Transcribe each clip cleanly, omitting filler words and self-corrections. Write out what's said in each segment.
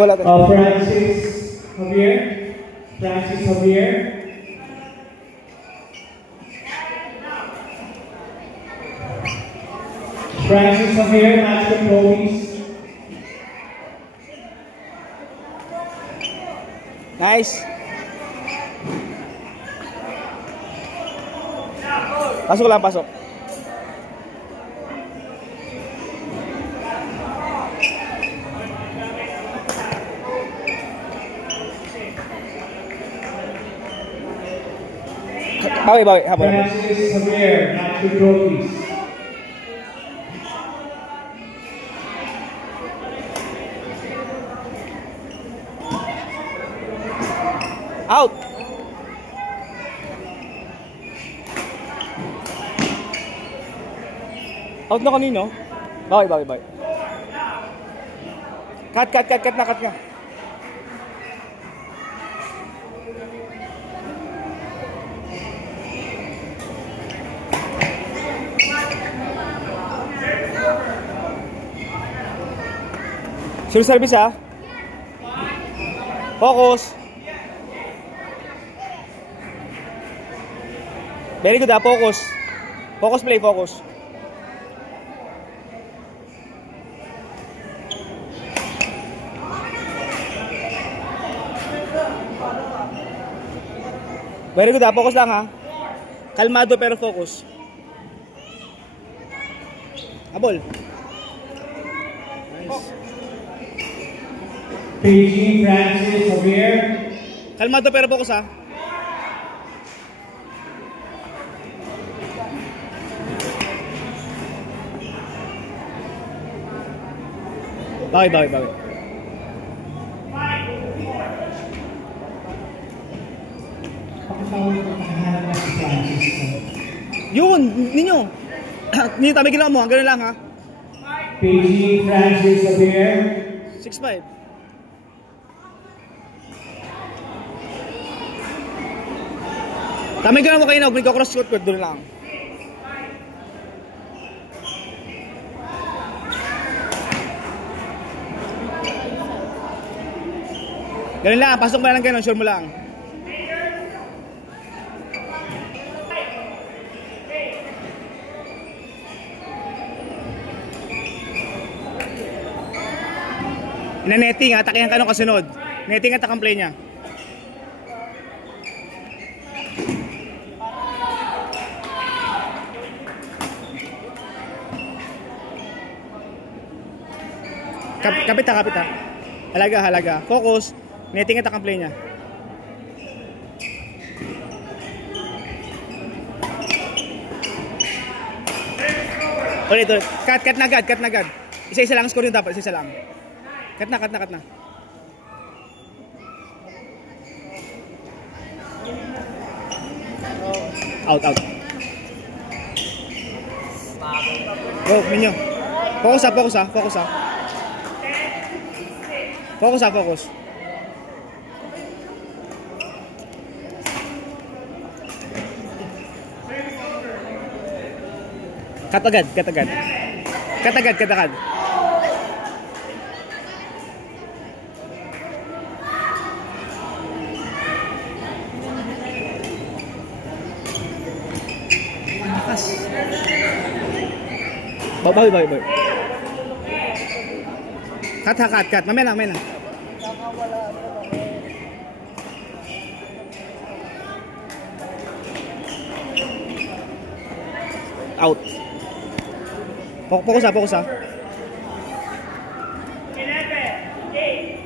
Bola Francis Javier. Francis Javier. Francis Javier, match the police. Nice. Pasok lang, pasok. Bawi, habol. Francis Javier, match the police. Out. Out na kanino? Bawi. Cut na. Sure service ha. Focus. Very good ha, focus. Focus play, focus. Very good ha, focus lang ha. Kalmado pero focus. Abol. Nice. Beijing Francis Javier. Kalmado pero focus ha. Bawi. Yun, ninyo. Ninyo tabi ginawa mo, gano'n lang ha. Beijing Francis Javier. 6'5". Tama gano'n mo kayo na, cross court doon lang. Ganun lang, pasok mo lang ganun, sure mo lang. Ina-netting, atakihan ka nung kasunod. Netting at akang play niya. Kapit ha. Halaga. Focus. Netting at ang play niya. Ulit. Cut na agad. Isa-isa lang score yun dapat. Isa-isa lang. Cut na. Out. Go, ninyo. Focus ha. Focus. Cut agad. Bawi. Cut. Mamaya na. Out. Focus ha.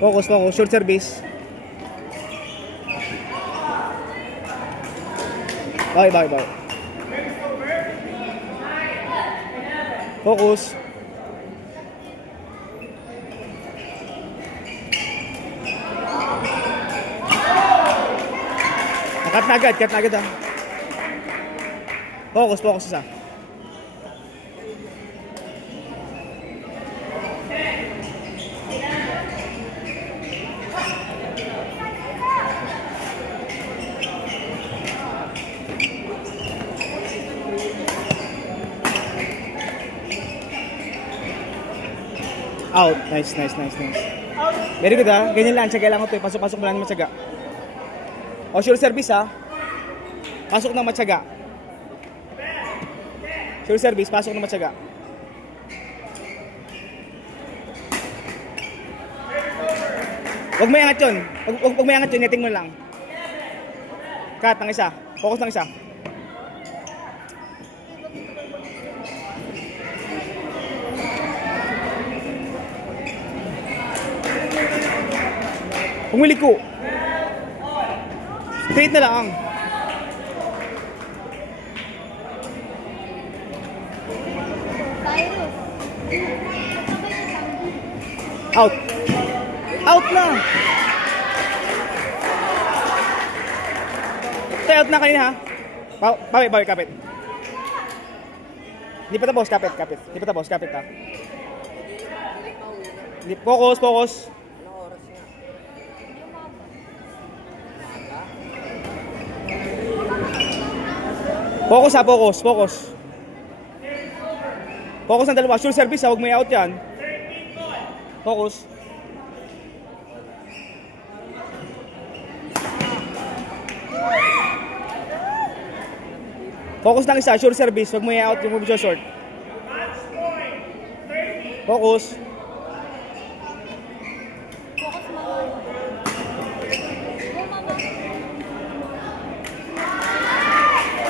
Focus. Short service. Bawi. Focus. Cut na agad ha. Focus isa. Out. Nice. Very good ha. Ganyan lang. Tsaga lang ito. Pasok mo lang ng matyaga. O, sure service ha. Pasok ng matyaga. Sure service. Pasok ng matyaga. Huwag mo iangat yun. Huwag mo iangat yun. Netting mo lang. Cut ng isa. Focus ng isa. Pumiliko. Straight na lang. Out. Out na. Stay out na kanina ha. Bawi, kapit. Hindi pa tapos, kapit. Hindi pa tapos, kapit ha. Focus. Focus ha, focus. Focus ang dalawa. Sure service ha, huwag may out yan. Focus. Focus lang isa, sure service, huwag mo i-out yung move short. Focus.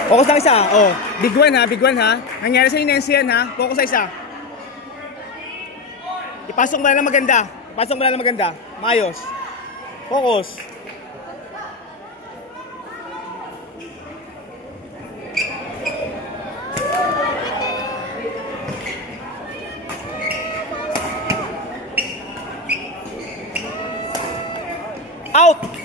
Focus lang isa. Oh, big one ha. Nangyari sa inyo yan ha. Focus sa isa. Ipasok mo lang na maganda. Maayos. Focus. Out.